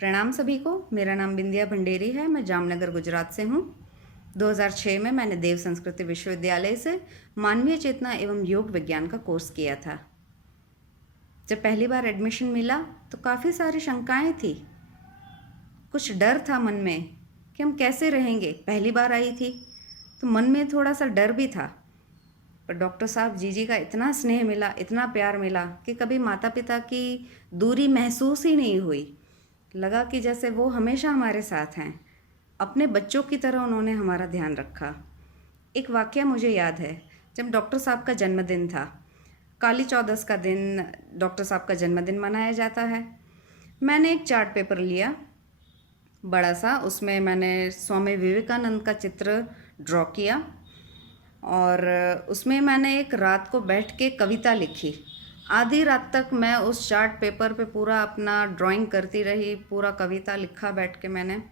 प्रणाम सभी को। मेरा नाम बिंदिया भंडेरी है। मैं जामनगर गुजरात से हूँ। 2006 में मैंने देव संस्कृति विश्वविद्यालय से मानवीय चेतना एवं योग विज्ञान का कोर्स किया था। जब पहली बार एडमिशन मिला तो काफ़ी सारी शंकाएं थी, कुछ डर था मन में कि हम कैसे रहेंगे। पहली बार आई थी तो मन में थोड़ा सा डर भी था, पर डॉक्टर साहब जी का इतना स्नेह मिला, इतना प्यार मिला कि कभी माता पिता की दूरी महसूस ही नहीं हुई। लगा कि जैसे वो हमेशा हमारे साथ हैं। अपने बच्चों की तरह उन्होंने हमारा ध्यान रखा। एक वाक़या मुझे याद है, जब डॉक्टर साहब का जन्मदिन था। काली चौदस का दिन डॉक्टर साहब का जन्मदिन मनाया जाता है। मैंने एक चार्ट पेपर लिया बड़ा सा, उसमें मैंने स्वामी विवेकानंद का चित्र ड्रॉ किया और उसमें मैंने एक रात को बैठ के कविता लिखी। आधी रात तक मैं उस चार्ट पेपर पे पूरा अपना ड्राइंग करती रही, पूरा कविता लिखा बैठ के मैंने।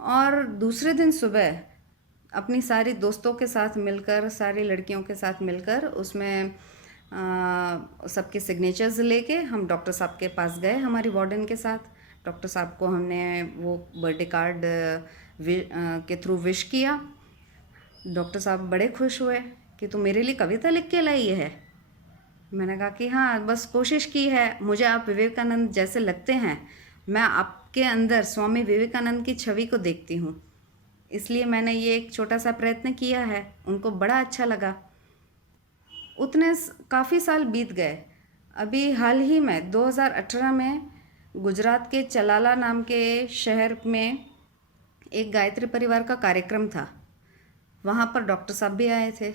और दूसरे दिन सुबह अपनी सारी दोस्तों के साथ मिलकर, सारी लड़कियों के साथ मिलकर उसमें सबके सिग्नेचर्स लेके हम डॉक्टर साहब के पास गए, हमारी वार्डन के साथ। डॉक्टर साहब को हमने वो बर्थडे कार्ड के थ्रू विश किया। डॉक्टर साहब बड़े खुश हुए कि तू मेरे लिए कविता लिख के लाई है। मैंने कहा कि हाँ, बस कोशिश की है। मुझे आप विवेकानंद जैसे लगते हैं, मैं आपके अंदर स्वामी विवेकानंद की छवि को देखती हूँ, इसलिए मैंने ये एक छोटा सा प्रयत्न किया है। उनको बड़ा अच्छा लगा। उतने काफ़ी साल बीत गए। अभी हाल ही में 2018 में गुजरात के चलाला नाम के शहर में एक गायत्री परिवार का कार्यक्रम था। वहाँ पर डॉक्टर साहब भी आए थे।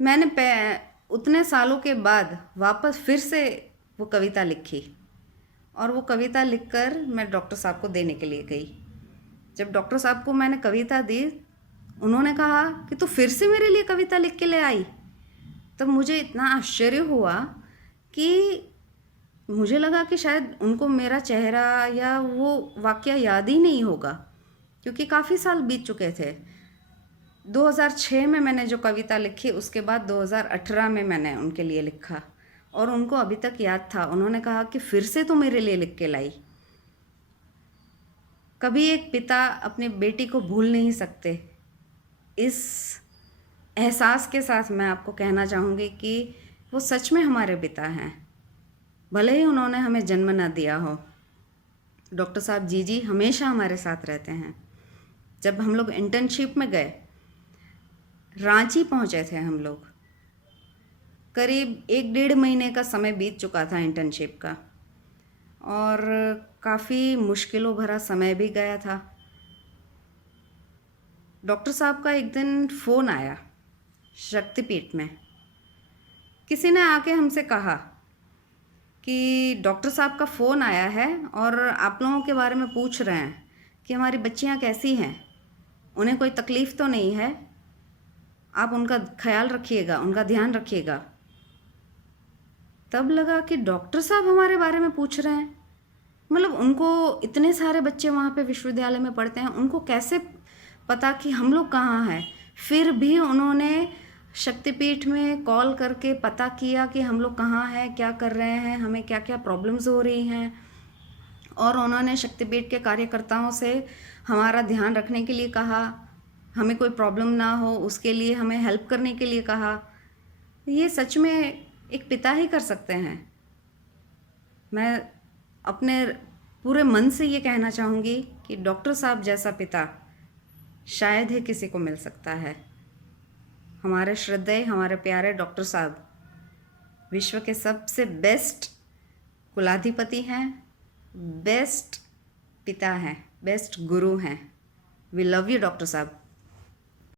मैंने उतने सालों के बाद वापस फिर से वो कविता लिखी और वो कविता लिखकर मैं डॉक्टर साहब को देने के लिए गई। जब डॉक्टर साहब को मैंने कविता दी, उन्होंने कहा कि तू फिर से मेरे लिए कविता लिख के ले आई। तब मुझे इतना आश्चर्य हुआ कि मुझे लगा कि शायद उनको मेरा चेहरा या वो वाक़या याद ही नहीं होगा, क्योंकि काफ़ी साल बीत चुके थे। 2006 में मैंने जो कविता लिखी, उसके बाद 2018 में मैंने उनके लिए लिखा और उनको अभी तक याद था। उन्होंने कहा कि फिर से तो मेरे लिए लिख के लाई। कभी एक पिता अपनी बेटी को भूल नहीं सकते। इस एहसास के साथ मैं आपको कहना चाहूँगी कि वो सच में हमारे पिता हैं, भले ही उन्होंने हमें जन्म ना दिया हो। डॉक्टर साहब जी हमेशा हमारे साथ रहते हैं। जब हम लोग इंटर्नशिप में गए, रांची पहुंचे थे हम लोग, करीब 1-1.5 महीने का समय बीत चुका था इंटर्नशिप का और काफ़ी मुश्किलों भरा समय भी गया था। डॉक्टर साहब का एक दिन फ़ोन आया शक्तिपीठ में। किसी ने आके हमसे कहा कि डॉक्टर साहब का फ़ोन आया है और आप लोगों के बारे में पूछ रहे हैं कि हमारी बच्चियां कैसी हैं, उन्हें कोई तकलीफ़ तो नहीं है, आप उनका ख्याल रखिएगा, उनका ध्यान रखिएगा। तब लगा कि डॉक्टर साहब हमारे बारे में पूछ रहे हैं। मतलब उनको इतने सारे बच्चे वहाँ पे विश्वविद्यालय में पढ़ते हैं, उनको कैसे पता कि हम लोग कहाँ हैं। फिर भी उन्होंने शक्तिपीठ में कॉल करके पता किया कि हम लोग कहाँ हैं, क्या कर रहे हैं, हमें क्या क्या प्रॉब्लम्स हो रही हैं। और उन्होंने शक्तिपीठ के कार्यकर्ताओं से हमारा ध्यान रखने के लिए कहा, हमें कोई प्रॉब्लम ना हो उसके लिए हमें हेल्प करने के लिए कहा। ये सच में एक पिता ही कर सकते हैं। मैं अपने पूरे मन से ये कहना चाहूँगी कि डॉक्टर साहब जैसा पिता शायद ही किसी को मिल सकता है। हमारे श्रद्धेय, हमारे प्यारे डॉक्टर साहब विश्व के सबसे बेस्ट कुलाधिपति हैं, बेस्ट पिता हैं, बेस्ट गुरु हैं। वी लव यू डॉक्टर साहब।